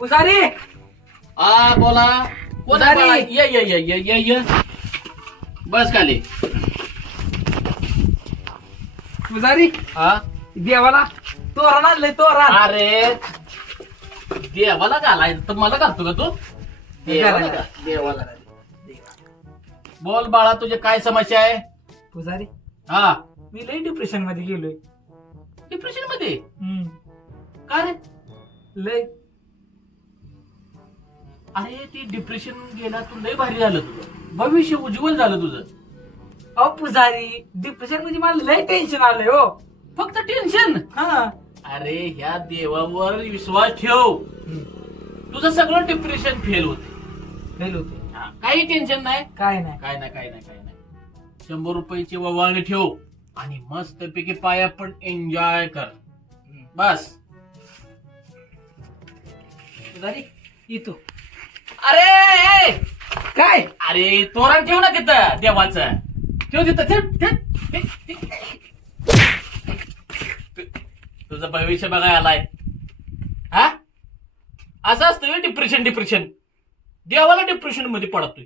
पुजारी बोला कोण आहे पुजारी. बाळा? ये ये ये ये ये ये बस खाली. पुजारी हा देवाला तोरण आणलंय तोरण. अरे देवाला घालाय तर मला घालतो का तू? देवाला घाल. देवाला बोल बाळा तुझी काय समस्या आहे? पुजारी हा मी लय डिप्रेशन मध्ये गेलोय. डिप्रेशन मध्ये काय रे? लय अरे ती डिप्रेशन गेला तू लय भारी झालं तुझं भविष्य उज्ज्वल झालं तुझं. अहो पुजारी डिप्रेशन म्हणजे मला लय टेन्शन आलंय हो. फक्त टेन्शन. हा अरे ह्या देवावर विश्वास ठेव तुझं सगळं डिप्रेशन फेल होते. फेल होते. काही टेन्शन नाही. काय नाही. काय नाही काय नाही काय नाही. 100 रुपयाची ववाळणी ठेव आणि मस्त पैकी पाया पण एन्जॉय कर बस. पुजारी येतो. अरे काय अरे तोरण ठेव ना तिथं देवाचं. ठेव तिथं ठेव. तुझं भविष्य बघायला आलाय. हा असं असतं डिप्रेशन. देवाला डिप्रेशन मध्ये पडतोय.